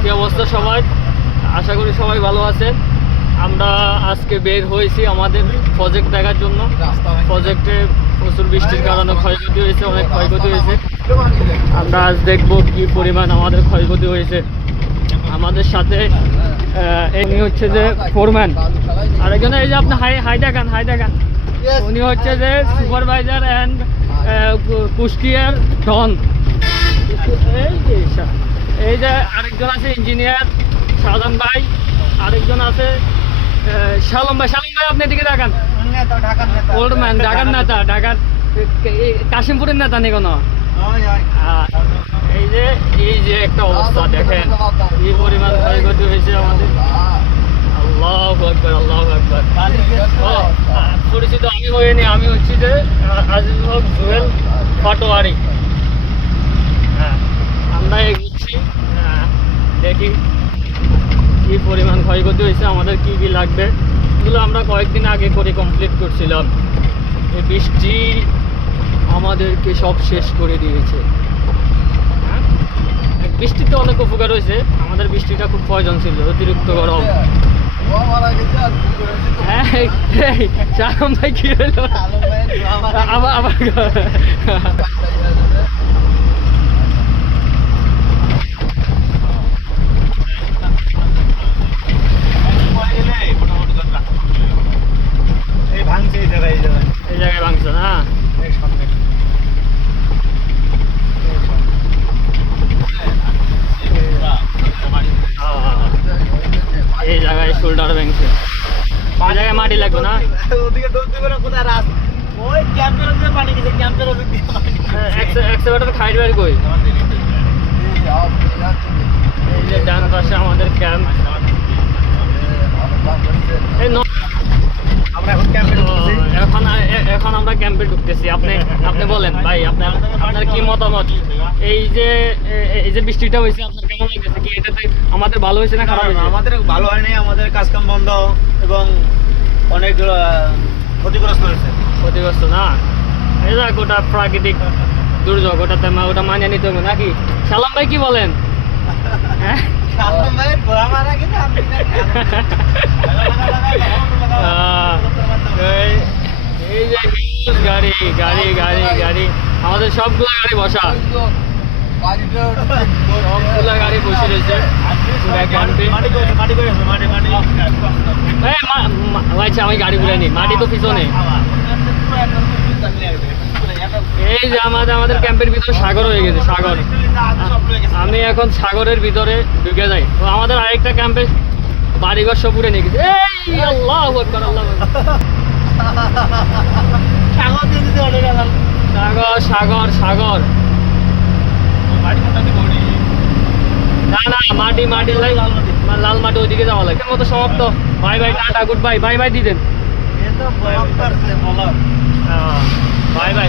কি অবস্থা সবাই? আশা করি সবাই ভালো আছেন। আমরা আজকে বের হয়েছি আমাদের প্রজেক্ট দেখার জন্য। প্রজেক্টে প্রচুর বৃষ্টির কারণে ক্ষয়ক্ষতি হয়েছে, অনেক ক্ষয়ক্ষতি হয়েছে। আমরা আজ দেখব কি পরিমাণ আমাদের ক্ষয়ক্ষতি হয়েছে। আমাদের সাথে ইনি হচ্ছে যে ফোরম্যান, আরেকজন এই যে আপনি হাই দেখান উনি হচ্ছে যে সুপারভাইজার অ্যান্ড কুষ্টিয়ার ডন। এই যে আরেকজন আছে ইঞ্জিনিয়ার শাহজাহান ভাই, আরেকজন আছে শালম ভাই আপনি এদিকে দেখান। ওল্ড ম্যান, ঢাকার নেতা, ঢাকার কাশিমপুরের নেতা নেই কোনো। এই যে একটা অবস্থা দেখেন, এই পরিমাণ ক্ষয়ক্ষতি হয়েছে আমাদের। আল্লাহু আকবার, আল্লাহু আকবার। পরিচিত আমি হইনি, আমি হচ্ছি যে আজিজুল হক জুয়েল পাটোয়ারি। হ্যাঁ, আমরা এগোচ্ছি, দেখি কি পরিমাণ ক্ষয়ক্ষতি হয়েছে, আমাদের কি কি লাগবে। এগুলো আমরা কয়েকদিন আগে করে কমপ্লিট করছিলাম। এই বৃষ্টি আমাদেরকে সব শেষ করে দিয়েছে। বৃষ্টিতে অনেক উপকার হয়েছে, আমাদের বৃষ্টিটা খুব প্রয়োজন ছিল, অতিরিক্ত গরম। শাহরুম ভাই কি হলো আবার এই জায়গায় ভাঙছে না। এই জায়গায় শোল্ডার ভেঙছে, এই জায়গায় মাটি লাগবে না। এক্সেলেটর খাইড বের কই। এই যে ডান পাশে আমাদের ক্যাম্প। এখন আমরা ক্যাম্পে ঢুকতেছি। আপনি বলেন ভাই, আপনার কি মতামত? এই যে বৃষ্টিটা হয়েছে, আপনার কেমন লাগছে? কি এটাতে আমাদের ভালো হয়েছে না খারাপ হয়েছে? আমাদের ভালো হয়নি, আমাদের কাজকাম বন্ধ এবং অনেক ক্ষতিগ্রস্ত হয়েছে। ক্ষতিগ্রস্ত না, এই দেখ ওটা প্রাকৃতিক দুর্যোগ, ওটা মানিয়ে নিতে হবে নাকি? সালাম ভাই কি বলেন? হ্যাঁ, এই যে গাড়ি গাড়ি গাড়ি গাড়ি আমাদের সবগুলো গাড়ি বসা, সবগুলো গাড়ি বসে রয়েছে। আচ্ছা, আমি গাড়ি ঘুরে নি, মাটি তো পিছনে। এই যে আমাদের ক্যাম্পের ভিতরে সাগর হয়ে গেছে, সাগর। আমি এখন সাগরের ভিতরে ঢুকে যাই। তো আমাদের আরেকটা ক্যাম্পে বাড়িঘর সব উড়ে নিয়ে গেছে। এই আল্লাহু আকবার, আল্লাহু আকবার। সাগর সাগর সাগর, না না, মাটি লাল মাটি, ওইদিকে যাওয়া লাগে। মতো সমাপ্ত। Bye bye, tata, good bye, bye bye দিয়ে দেন। Bye bye.